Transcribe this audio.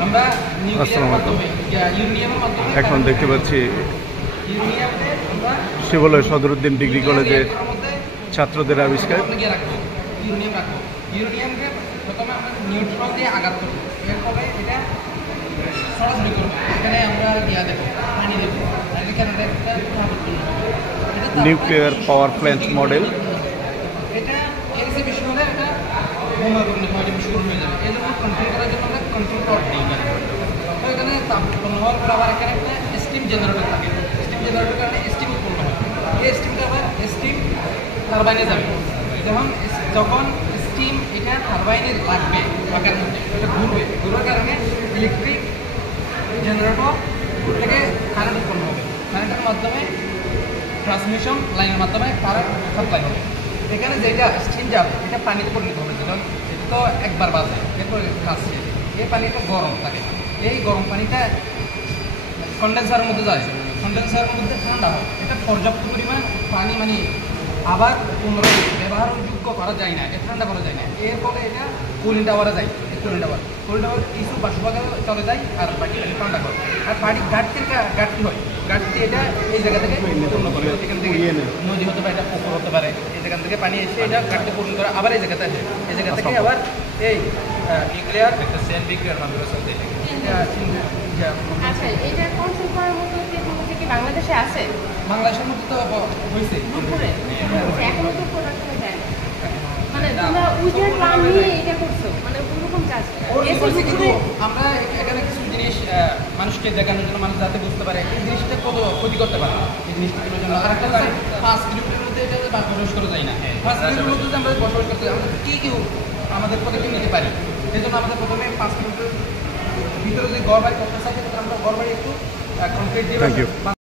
আসসালামু আলাইকুম। এখন দেখতে পাচ্ছি শিবালয় সদরউদ্দিন ডিগ্রি কলেজের ছাত্রদের আবিষ্কার। প্রথমে আমরা নিউট্রন দিয়ে আঘাত করব, এরপরে এটা সরাসরি করব। এখানে আমরা দেবো, পানি দেবো, এখানে নিউক্লিয়ার পাওয়ার প্ল্যান্ট মডেল। এটা এক্সিবিশন হলে এটা বোমা পরিণত হয়, বিস্ফোরণ হয়ে যাবে। এই জন্য কন্ট্রোল করার জন্য আমরা কন্ট্রোল রড দিই। তো এখানে তাপ উৎপন্ন হওয়ার পর আবার এখানে একটা স্টিম জেনারেটর থাকে। স্টিম জেনারেটর কারণে স্টিম উৎপন্ন হয়। এই স্টিমটা আবার স্টিম টারবাইনে যাবে। যখন স্টিম এটা টারবাইনে লাগবে পাকার মধ্যে, এটা ঘুরবে, ঘুরার কারণে ইলেকট্রিক জেনারেটর থেকে কারেন্ট উৎপন্ন হবে। কারেন্টের মাধ্যমে ট্রান্সমিশন লাইনের মাধ্যমে কারেন্ট সাপ্লাই হবে। এখানে যেটা স্টিম যাবে এটা পানিতে পরিণত হবে। এটা তো একবার বাজে, এরপরে কাজ শেষ। এই পানিটা গরম থাকে, এই গরম পানিটা কন্ডেন্সারের মধ্যে যায়। কন্ডেন্সারের মধ্যে ঠান্ডা হয়। এটা পর্যাপ্ত পরিমাণ পানি আবার পুনরায় ব্যবহারযোগ্য করা যায় না, এটা ঠান্ডা করা যায় না। এর ফলে এটা কুলিং টাওয়ারে যায়। কুলিং টাওয়ার কিছু বাষ্পবাগে চলে যায়, আর বাকি ঠান্ডা করে। আর বাড়ি ঘাটতি হয়। ঘাটতি এটা এই জায়গা থেকে পূর্ণ করে। এখান থেকে নদী হতে পারে, এটা পুকুর হতে পারে। এই জায়গা থেকে পানি এসে এটা ঘাটতি পূরণ করে আবার এই জায়গাতে আসে। এই জায়গা থেকে আবার এই নিউক্লিয়ার সেল বিক্রিয়ার মাধ্যমে চলতে থাকে। আচ্ছা, এটা কন্ট্রোল করার মতো টেকনোলজি কি বাংলাদেশে আছে? বাংলাদেশের মধ্যে তো হয়েছে, এখনো তো প্রোডাক্ট হয়ে যায় না। মানে তোমরা উইজার প্ল্যান নিয়ে এটা করছো, মানে ওরকম কাজ কিন্তু আমরা এখানে কিছু জিনিস মানুষকে দেখানোর জন্য, মানুষ যাতে বুঝতে পারে এই জিনিসটা কত ক্ষতি করতে পারে। এই জিনিসটার জন্য আরেকটা হচ্ছে 5 কিলোমিটার মধ্যে এটা বসবাস করা যায় না। 5 কিলোমিটার মধ্যে আমরা বসবাস করতে আমরা কি আমাদের পদক্ষেপ নিতে পারি। এই জন্য আমাদের প্রথমে 5 কিলোমিটার ভিতরে যে ঘর বাড়ি করতে চাই, আমরা ঘর বাড়ি একটু কমপ্লিট দিয়ে